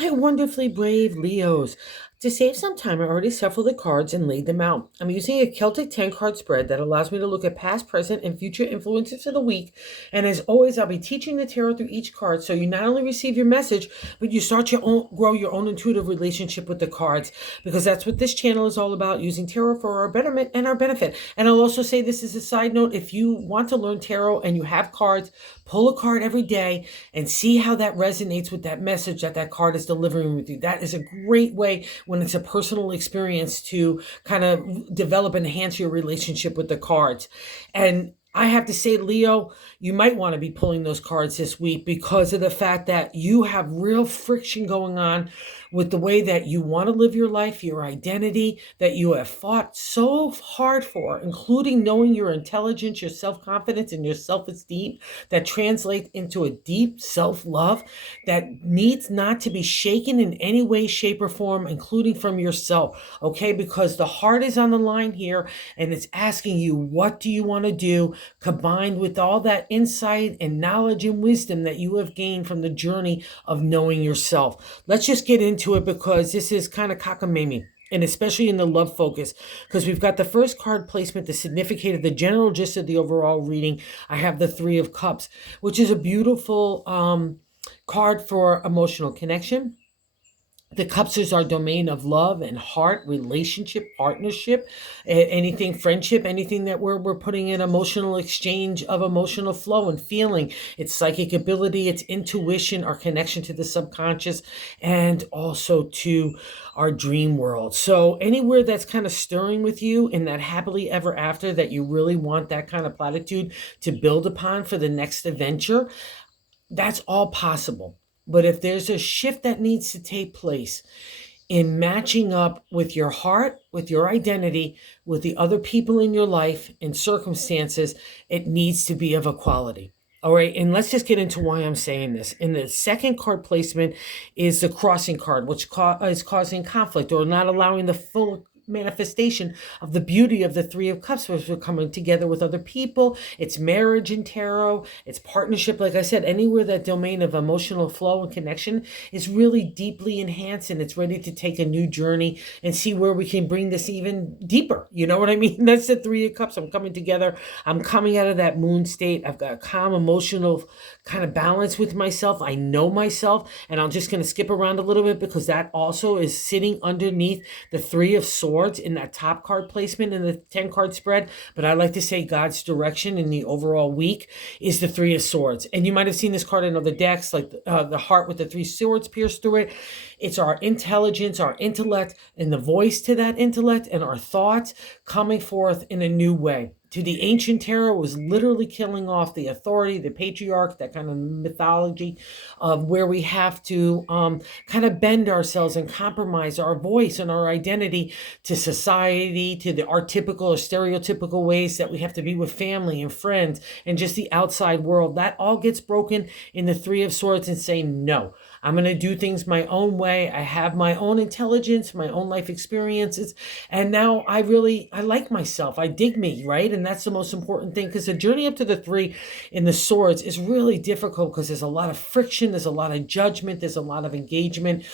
My wonderfully brave Leos. To save some time, I already shuffled the cards and laid them out. I'm using a Celtic 10 card spread that allows me to look at past, present, and future influences of the week. And as always, I'll be teaching the tarot through each card so you not only receive your message, but you start your own, grow your own intuitive relationship with the cards, because that's what this channel is all about, using tarot for our betterment and our benefit. And I'll also say this as a side note, if you want to learn tarot and you have cards, pull a card every day and see how that resonates with that message that card is delivering with you. That is a great way when it's a personal experience to kind of develop and enhance your relationship with the cards. And I have to say, Leo, you might want to be pulling those cards this week because of the fact that you have real friction going on with the way that you want to live your life, your identity that you have fought so hard for, including knowing your intelligence, your self-confidence, and your self-esteem that translate into a deep self-love that needs not to be shaken in any way, shape, or form, including from yourself, okay? Because the heart is on the line here, and it's asking you, what do you want to do, combined with all that insight and knowledge and wisdom that you have gained from the journey of knowing yourself. Let's just get into it because this is kind of cockamamie. And especially in the love focus, because we've got the first card placement, the significance of the general gist of the overall reading. I have the Three of Cups, which is a beautiful card for emotional connection. The cups is our domain of love and heart, relationship, partnership, anything, friendship, anything that we're putting in emotional exchange of emotional flow and feeling. It's psychic ability, it's intuition, our connection to the subconscious, and also to our dream world. So anywhere that's kind of stirring with you in that happily ever after that you really want that kind of platitude to build upon for the next adventure, that's all possible. But if there's a shift that needs to take place in matching up with your heart, with your identity, with the other people in your life and circumstances, it needs to be of equality. All right, and let's just get into why I'm saying this. In the second card placement is the crossing card, which is causing conflict or not allowing the full manifestation of the beauty of the Three of Cups, which we're coming together with other people. It's marriage in tarot. It's partnership. Like I said, anywhere that domain of emotional flow and connection is really deeply enhanced and it's ready to take a new journey and see where we can bring this even deeper. You know what I mean? That's the Three of Cups. I'm coming together. I'm coming out of that moon state. I've got a calm emotional kind of balance with myself. I know myself, and I'm just going to skip around a little bit because that also is sitting underneath the Three of Swords in that top card placement in the 10 card spread. But I like to say God's direction in the overall week is the Three of Swords. And you might have seen this card in other decks, like the heart with the three swords pierced through it. It's our intelligence, our intellect, and the voice to that intellect and our thoughts coming forth in a new way. To the ancient tarot, was literally killing off the authority, the patriarch, that kind of mythology of where we have to kind of bend ourselves and compromise our voice and our identity to society, to the archetypical or stereotypical ways that we have to be with family and friends and just the outside world. That all gets broken in the Three of Swords and saying, no, I'm going to do things my own way. I have my own intelligence, my own life experiences. And now I like myself. I dig me, right? And that's the most important thing, because the journey up to the Three in the Swords is really difficult because there's a lot of friction. There's a lot of judgment. There's a lot of engagement,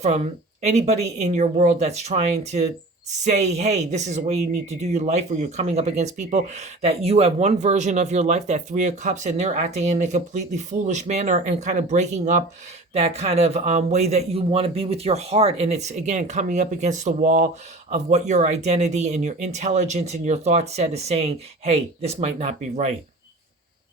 from anybody in your world that's trying to say, hey, this is the way you need to do your life, or you're coming up against people that you have one version of your life, that Three of Cups, and they're acting in a completely foolish manner and kind of breaking up that kind of way that you want to be with your heart. And it's, again, coming up against the wall of what your identity and your intelligence and your thought set is saying, hey, this might not be right.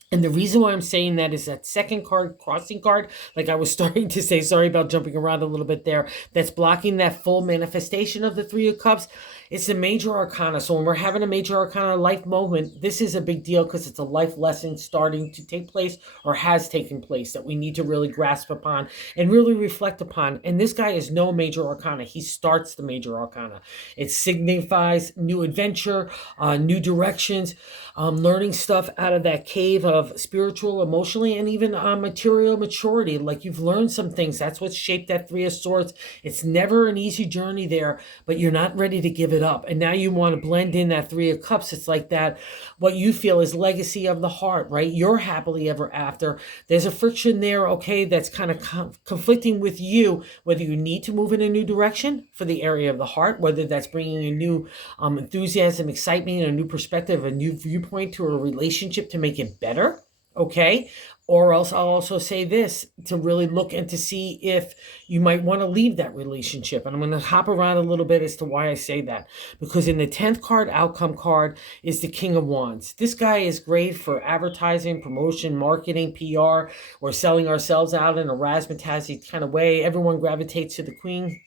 And the reason why I'm saying that is that second card, crossing card, like I was starting to say, sorry about jumping around a little bit there, that's blocking that full manifestation of the Three of Cups. It's a major arcana. So when we're having a major arcana life moment, this is a big deal because it's a life lesson starting to take place or has taken place that we need to really grasp upon and really reflect upon. And this guy is no major arcana. He starts the major arcana. It signifies new adventure, new directions, learning stuff out of that cave of spiritual, emotionally, and even material maturity. Like you've learned some things. That's what shaped that Three of Swords. It's never an easy journey there, but you're not ready to give it it up. And now you want to blend in that Three of Cups. It's like that, what you feel is legacy of the heart, right? You're happily ever after. There's a friction there, okay, that's kind of conflicting with you, whether you need to move in a new direction for the area of the heart, whether that's bringing a new enthusiasm, excitement, a new perspective, a new viewpoint to a relationship to make it better, okay? Or else I'll also say this, to really look and to see if you might want to leave that relationship. And I'm going to hop around a little bit as to why I say that. Because in the 10th card, outcome card, is the King of Wands. This guy is great for advertising, promotion, marketing, PR, or selling ourselves out in a razzmatazzy kind of way. Everyone gravitates to the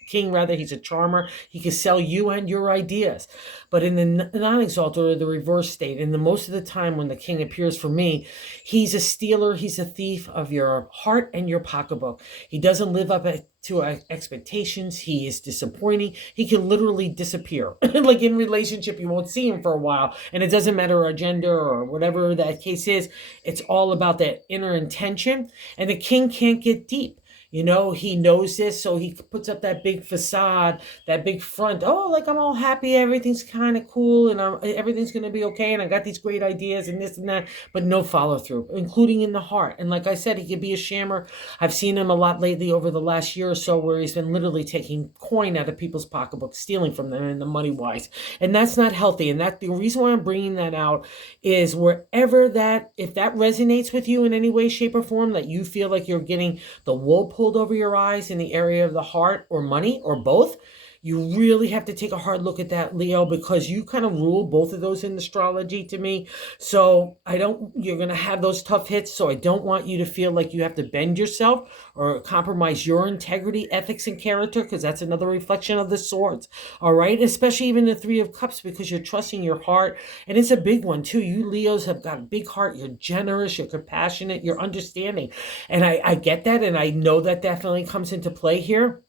king, rather. He's a charmer. He can sell you and your ideas. But in the non-exalted, or the reverse state, and the most of the time when the king appears for me, he's a stealer, he's a thief of your heart and your pocketbook. He doesn't live up to expectations. He is disappointing. He can literally disappear. Like in relationship, you won't see him for a while. And it doesn't matter our gender or whatever that case is. It's all about that inner intention. And the king can't get deep. You know, he knows this, so he puts up that big facade, that big front. Oh, like I'm all happy, everything's kind of cool, and everything's going to be okay, and I got these great ideas and this and that, but no follow through, including in the heart. And like I said, he could be a shammer. I've seen him a lot lately over the last year or so, where he's been literally taking coin out of people's pocketbooks, stealing from them in the money wise. And that's not healthy. And that the reason why I'm bringing that out is wherever that, if that resonates with you in any way, shape, or form, that you feel like you're getting the wool pulled over your eyes in the area of the heart or money or both, you really have to take a hard look at that, Leo, because you kind of rule both of those in astrology to me. So you're going to have those tough hits. So I don't want you to feel like you have to bend yourself or compromise your integrity, ethics, and character, because that's another reflection of the swords. All right. Especially even the Three of Cups, because you're trusting your heart. And it's a big one too. You Leos have got a big heart. You're generous, you're compassionate, you're understanding. And I get that. And I know that definitely comes into play here.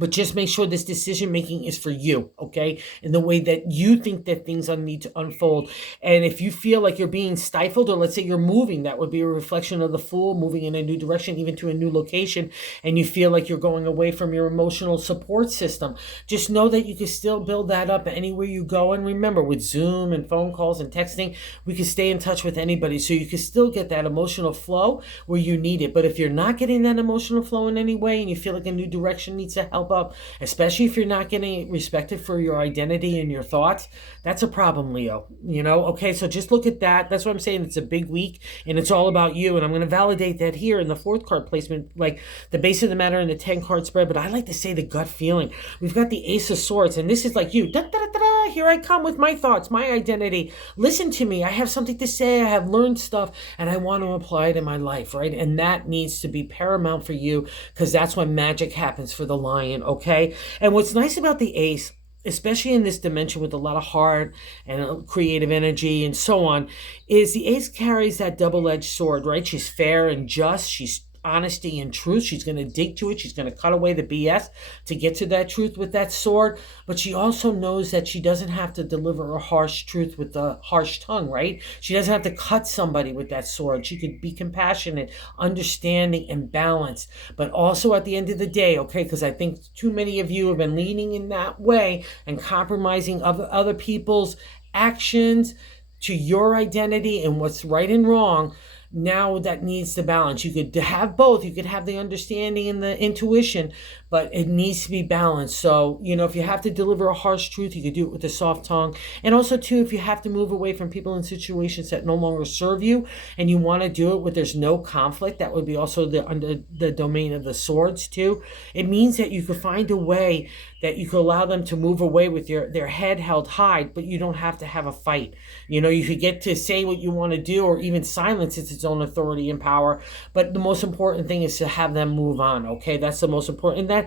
But just make sure this decision making is for you, okay? In the way that you think that things need to unfold. And if you feel like you're being stifled, or let's say you're moving, that would be a reflection of the Fool, moving in a new direction, even to a new location, and you feel like you're going away from your emotional support system. Just know that you can still build that up anywhere you go. And remember, with Zoom and phone calls and texting, we can stay in touch with anybody. So you can still get that emotional flow where you need it. But if you're not getting that emotional flow in any way, and you feel like a new direction needs to help up, especially if you're not getting respected for your identity and your thoughts, that's a problem, Leo. You know, okay, so just look at that. That's what I'm saying. It's a big week, and it's all about you. And I'm going to validate that here in the 4th card placement, like the base of the matter in the 10-card spread. But I like to say the gut feeling. We've got the Ace of Swords, and this is like you. Da, da, da, da, here I come with my thoughts, my identity. Listen to me. I have something to say. I have learned stuff, and I want to apply it in my life, right? And that needs to be paramount for you, because that's when magic happens for the lion, okay? And what's nice about the Ace, especially in this dimension with a lot of heart and creative energy and so on, is the Ace carries that double-edged sword, right? She's fair and just. She's honesty and truth. She's going to dig to it. She's going to cut away the BS to get to that truth with that sword. But she also knows that she doesn't have to deliver a harsh truth with a harsh tongue, right? She doesn't have to cut somebody with that sword. She could be compassionate, understanding, and balanced. But also at the end of the day, okay, because I think too many of you have been leaning in that way and compromising other people's actions to your identity and what's right and wrong. Now that needs to balance. You could have both. You could have the understanding and the intuition, but it needs to be balanced. So, you know, if you have to deliver a harsh truth, you could do it with a soft tongue. And also, too, if you have to move away from people in situations that no longer serve you, and you want to do it where there's no conflict, that would be also under the domain of the swords, too. It means that you could find a way that you could allow them to move away with their head held high, but you don't have to have a fight. You know, you could get to say what you want to do, or even silence its own authority and power. But the most important thing is to have them move on, okay? That's the most important. And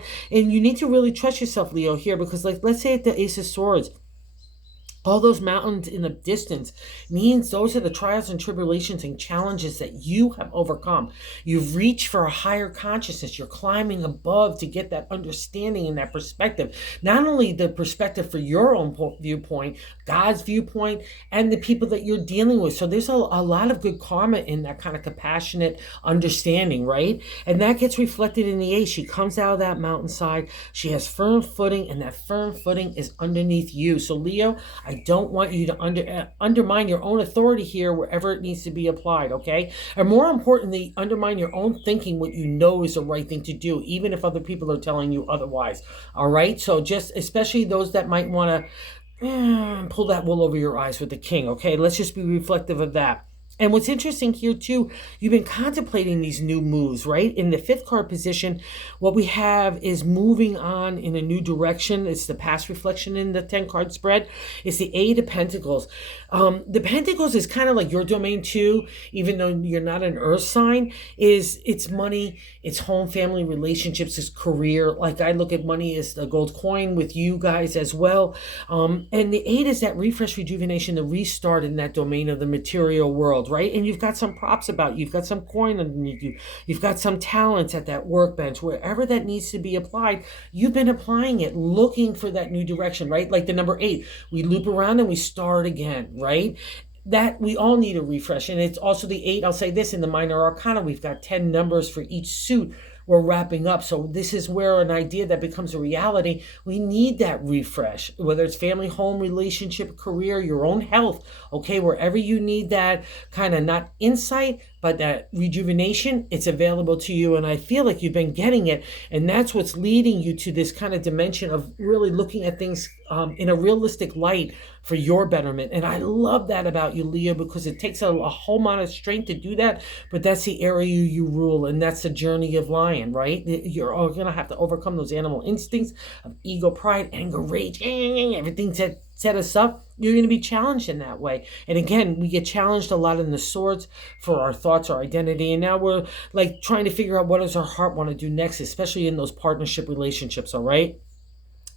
you need to really trust yourself, Leo, here, because, like, let's say at the Ace of Swords, All those mountains in the distance means those are the trials and tribulations and challenges that you have overcome. You've reached for a higher consciousness. You're climbing above to get that understanding and that perspective. Not only the perspective for your own viewpoint, God's viewpoint, and the people that you're dealing with. So there's a lot of good karma in that kind of compassionate understanding, right? And that gets reflected in the 8. She comes out of that mountainside. She has firm footing, and that firm footing is underneath you. So Leo, I don't want you to undermine your own authority here wherever it needs to be applied, okay? And more importantly, undermine your own thinking, what you know is the right thing to do, even if other people are telling you otherwise, all right? So just, especially those that might want to pull that wool over your eyes with the king, okay? Let's just be reflective of that. And what's interesting here too, you've been contemplating these new moves, right? In the 5th card position, what we have is moving on in a new direction. It's the past reflection in the 10 card spread. It's the 8 of Pentacles. The Pentacles is kind of like your domain too, even though you're not an earth sign. It's money, it's home, family, relationships, it's career. Like I look at money as the gold coin with you guys as well. And the 8 is that refresh, rejuvenation, the restart in that domain of the material world, right? And you've got some props about you. You've got some coin underneath you. You've got some talents at that workbench. Wherever that needs to be applied, you've been applying it, looking for that new direction, right? Like the number 8, we loop around and we start again, right? That we all need a refresh. And it's also the 8, I'll say this, in the minor arcana, we've got 10 numbers for each suit we're wrapping up. So this is where an idea that becomes a reality. We need that refresh, whether it's family, home, relationship, career, your own health, okay? Wherever you need that kind of not insight, but that rejuvenation, it's available to you. And I feel like you've been getting it. And that's what's leading you to this kind of dimension of really looking at things in a realistic light for your betterment. And I love that about you, Leo, because it takes a whole amount of strength to do that. But that's the area you rule. And that's the journey of lion, right? You're going to have to overcome those animal instincts of ego, pride, anger, rage, everything that set us up. You're going to be challenged in that way. And again, we get challenged a lot in the swords for our thoughts, our identity. And now we're like trying to figure out what does our heart want to do next, especially in those partnership relationships, all right?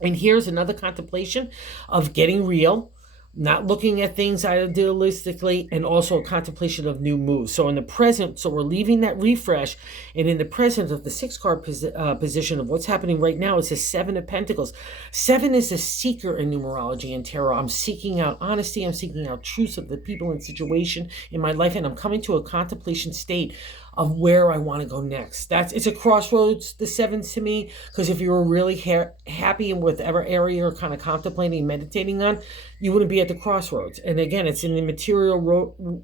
And here's another contemplation of getting real, not looking at things idealistically, and also a contemplation of new moves. So in the present, so we're leaving that refresh, and in the present of the 6 card position of what's happening right now is the 7 of Pentacles. 7 is a seeker in numerology and tarot. I'm seeking out honesty. I'm seeking out truths of the people and situation in my life, and I'm coming to a contemplation state of where I want to go next. It's a crossroads, the 7s to me, because if you were really happy in whatever area you're kind of contemplating, meditating on, you wouldn't be at the crossroads. And again, it's in the material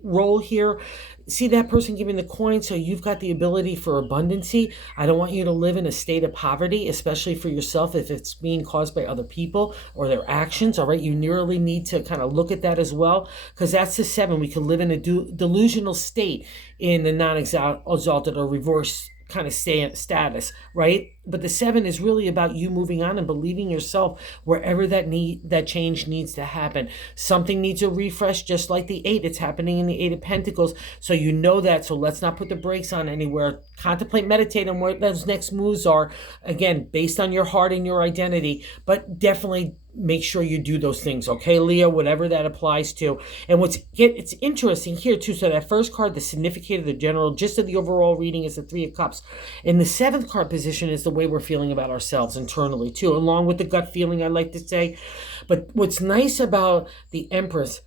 role here. See that person giving the coin, so you've got the ability for abundancy. I don't want you to live in a state of poverty, especially for yourself if it's being caused by other people or their actions, all right? You really need to kind of look at that as well, because that's the 7. We can live in a delusional state in the non-exalted or reverse kind of status, right? But the 7 is really about you moving on and believing yourself wherever that change needs to happen. Something needs a refresh, just like the 8. It's happening in the 8 of Pentacles. So you know that. So let's not put the brakes on anywhere. Contemplate, meditate on what those next moves are. Again, based on your heart and your identity, but definitely make sure you do those things, okay, Leo, whatever that applies to. And it's interesting here too. So that first card, the significator, the general gist of the overall reading, is the 3 of Cups. And the 7th card position is the way we're feeling about ourselves internally too, along with the gut feeling, I like to say. But what's nice about the Empress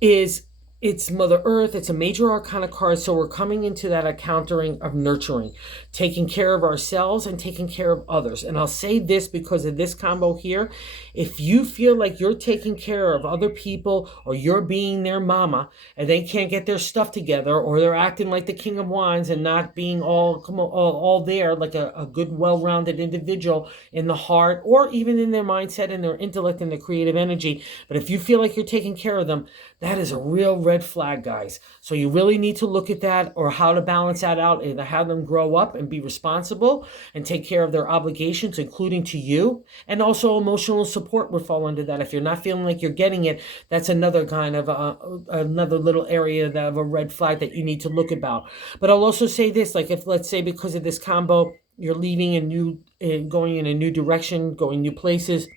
is it's Mother Earth. It's a major arcana card. So we're coming into that encountering of nurturing, taking care of ourselves and taking care of others. And I'll say this because of this combo here. If you feel like you're taking care of other people, or you're being their mama and they can't get their stuff together, or they're acting like the King of Wands and not being all there, like a good, well-rounded individual in the heart, or even in their mindset and their intellect and their creative energy. But if you feel like you're taking care of them, that is a real red flag, guys. So you really need to look at that, or how to balance that out, either have them grow up and be responsible and take care of their obligations, including to you, and also emotional support would fall under that. If you're not feeling like you're getting it, that's another kind of another little area of a red flag that you need to look about. But I'll also say this, like if, let's say, because of this combo, you're leaving going in a new direction, going new places,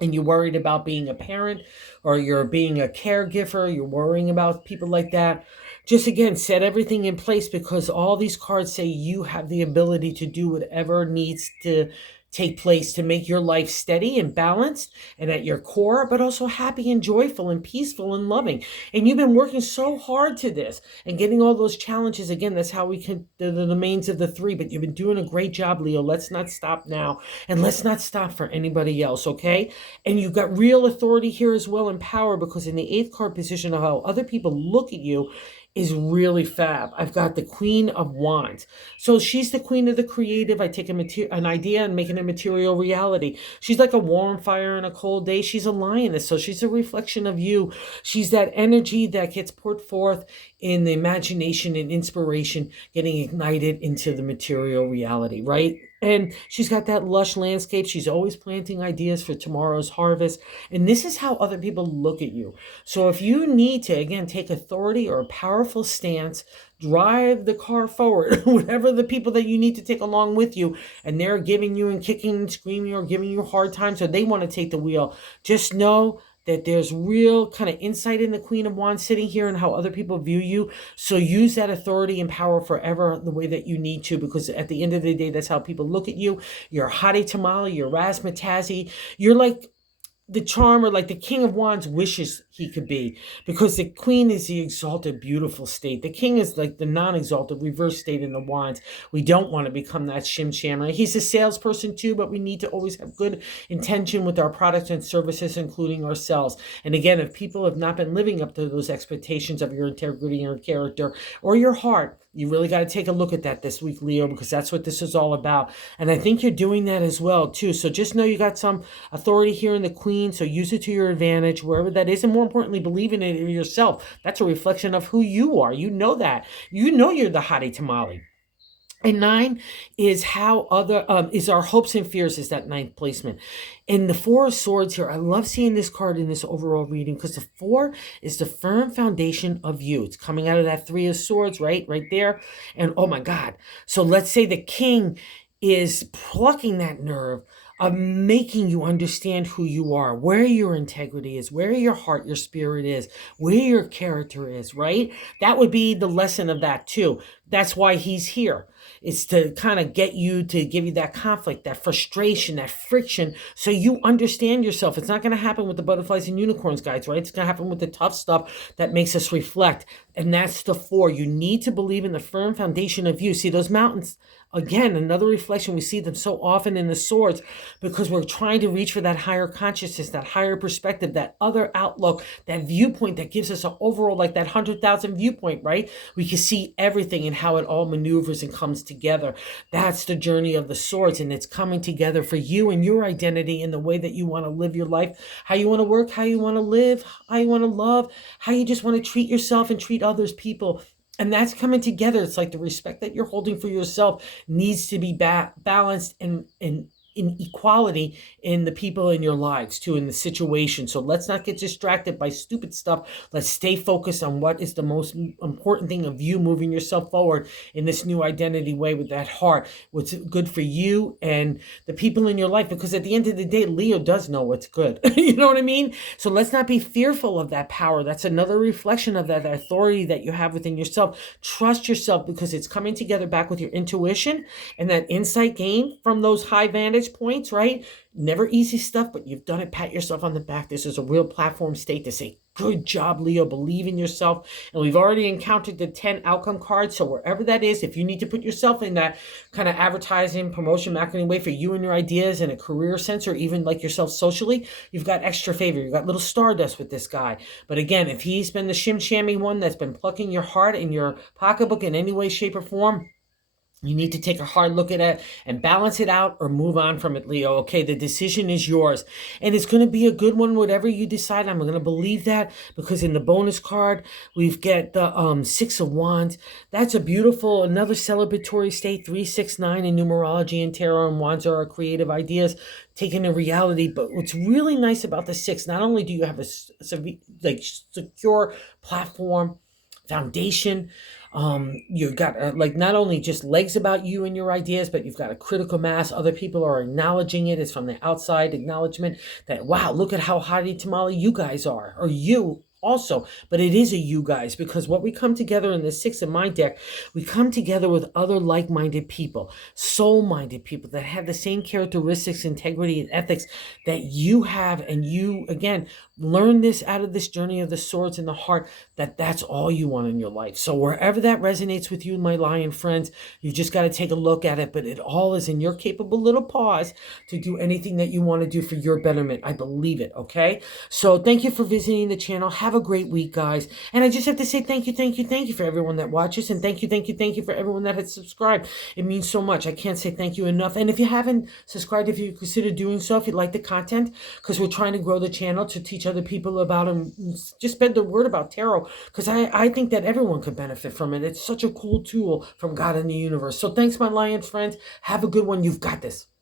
and you're worried about being a parent or you're being a caregiver, you're worrying about people like that, just again, set everything in place, because all these cards say you have the ability to do whatever needs to take place to make your life steady and balanced and at your core, but also happy and joyful and peaceful and loving. And you've been working so hard to this and getting all those challenges. Again, that's how we can, the domains of the three, but you've been doing a great job, Leo. Let's not stop now, and let's not stop for anybody else, okay? And you've got real authority here as well, and power, because in the eighth card position of how other people look at you is really fab. I've got the Queen of Wands. So she's the queen of the creative. I take an idea and make it a material reality. She's like a warm fire in a cold day. She's a lioness, so she's a reflection of you. She's that energy that gets put forth in the imagination and inspiration, getting ignited into the material reality, right? And she's got that lush landscape. She's always planting ideas for tomorrow's harvest. And this is how other people look at you. So if you need to, again, take authority or a powerful stance, drive the car forward, whatever the people that you need to take along with you, and they're giving you and kicking and screaming or giving you hard times, or they want to take the wheel, just know that there's real kind of insight in the Queen of Wands sitting here and how other people view you. So use that authority and power forever the way that you need to, because at the end of the day, that's how people look at you. You're a hottie tamale, you're razzmatazzy, you're like the charmer, like the King of Wands wishes he could be, because the Queen is the exalted, beautiful state. The King is like the non-exalted, reverse state in the Wands. We don't want to become that shim-shammer. He's a salesperson too, but we need to always have good intention with our products and services, including ourselves. And again, if people have not been living up to those expectations of your integrity and your character or your heart, you really got to take a look at that this week, Leo, because that's what this is all about. And I think you're doing that as well, too. So just know you got some authority here in the Queen, so use it to your advantage, wherever that is. And more importantly, believe in it in yourself. That's a reflection of who you are. You know that. You know you're the hottie tamale. And 9 is how is our hopes and fears, is that 9th placement. And the 4 of Swords here, I love seeing this card in this overall reading, because the 4 is the firm foundation of you. It's coming out of that 3 of Swords, right there. And oh my God. So let's say the King is plucking that nerve of making you understand who you are, where your integrity is, where your heart, your spirit is, where your character is, right? That would be the lesson of that too. That's why he's here. It's to kind of get you to give you that conflict, that frustration, that friction, so you understand yourself. It's not going to happen with the butterflies and unicorns, guys, right? It's going to happen with the tough stuff that makes us reflect. And that's the 4. You need to believe in the firm foundation of you. See, those mountains, again, another reflection. We see them so often in the Swords, because we're trying to reach for that higher consciousness, that higher perspective, that other outlook, that viewpoint that gives us an overall, like that 100,000 viewpoint, right? We can see everything and how it all maneuvers and comes together. That's the journey of the Swords, and it's coming together for you and your identity and the way that you want to live your life, how you want to work, how you want to live, how you want to love, how you just want to treat yourself and treat others, people. And that's coming together. It's like the respect that you're holding for yourself needs to be balanced and in equality in the people in your lives too, in the situation. So let's not get distracted by stupid stuff. Let's stay focused on what is the most important thing of you moving yourself forward in this new identity way, with that heart, what's good for you and the people in your life. Because at the end of the day, Leo does know what's good. You know what I mean? So let's not be fearful of that power. That's another reflection of that authority that you have within yourself. Trust yourself, because it's coming together back with your intuition and that insight gained from those high vantage points, right? Never easy stuff, but you've done it. Pat yourself on the back. This is a real platform state to say, good job, Leo. Believe in yourself. And we've already encountered the 10 outcome cards. So wherever that is, if you need to put yourself in that kind of advertising, promotion, marketing way for you and your ideas in a career sense, or even like yourself socially, you've got extra favor. You've got little stardust with this guy. But again, if he's been the shim-shammy one that's been plucking your heart and your pocketbook in any way, shape, or form, you need to take a hard look at it and balance it out, or move on from it, Leo. Okay, the decision is yours. And it's going to be a good one, whatever you decide. I'm going to believe that, because in the bonus card, we've got the 6 of Wands. That's a beautiful, another celebratory state, 3, 6, 9 in numerology and tarot, and Wands are our creative ideas taken to reality. But what's really nice about the 6, not only do you have a secure platform, foundation, You got like not only just legs about you and your ideas, but you've got a critical mass. Other people are acknowledging it. It's from the outside acknowledgement that, wow, look at how hotty tamale you guys are, or you also. But it is a you guys, because what we come together in the six in my deck, we come together with other like-minded people, soul-minded people that have the same characteristics, integrity, and ethics that you have. And you, again, learn this out of this journey of the swords and the heart, that that's all you want in your life. So wherever that resonates with you, my lion friends, you just got to take a look at it. But it all is in your capable little paws to do anything that you want to do for your betterment. I believe it. Okay. So thank you for visiting the channel. Have a great week, guys. And I just have to say thank you, thank you, thank you for everyone that watches. And thank you, thank you, thank you for everyone that has subscribed. It means so much. I can't say thank you enough. And if you haven't subscribed, if you consider doing so, if you like the content, because we're trying to grow the channel to teach other people about and just spread the word about tarot, because I think that everyone could benefit from it. It's such a cool tool from God in the universe. So thanks, my lion friends. Have a good one. You've got this.